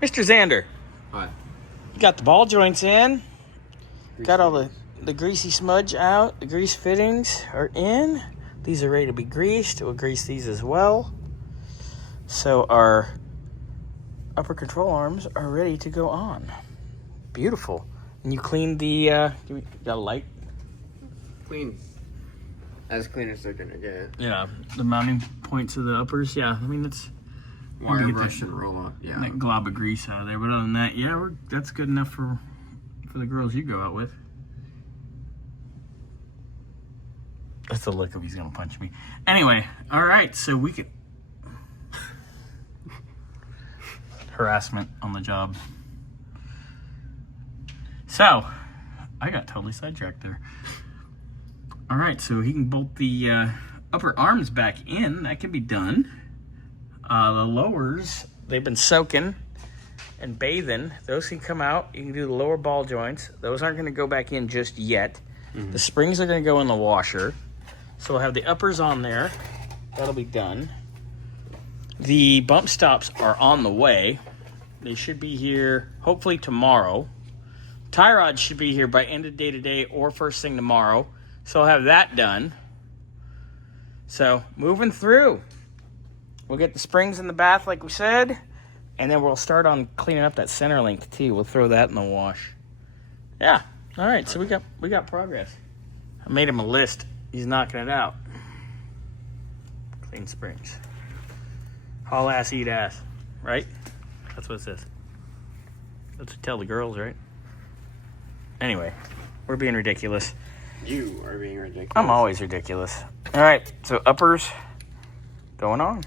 Mr. Xander. Hi. You got the ball joints in. Got all the greasy smudge out. The grease fittings are in. These are ready to be greased. We'll grease these as well. So our upper control arms are ready to go on. Beautiful. And you cleaned the, got a light? Clean. As clean as they're gonna get. Yeah, the mounting points of the uppers. Yeah, I mean, it's wire brush and roll up. Yeah. That glob of grease out of there. But other than that, yeah, that's good enough for the girls you go out with. That's the look of he's gonna punch me. Anyway, all right, so we could harassment on the job. So I got totally sidetracked there. All right, so he can bolt the upper arms back in. That can be done. The lowers, they've been soaking and bathing. Those can come out. You can do the lower ball joints. Those aren't going to go back in just yet. Mm-hmm. The springs are going to go in the washer. So we'll have the uppers on there. That'll be done. The bump stops are on the way. They should be here hopefully tomorrow. Tie rods should be here by end of day today or first thing tomorrow. So I'll have that done. So moving through. We'll get the springs in the bath like we said. And then we'll start on cleaning up that center link too. We'll throw that in the wash. Yeah. All right. So we got progress. I made him a list. He's knocking it out. Clean springs. Haul ass, eat ass. Right? That's what it says. That's what tell the girls, right? Anyway, we're being ridiculous. You are being ridiculous. I'm always ridiculous. All right, so uppers going on.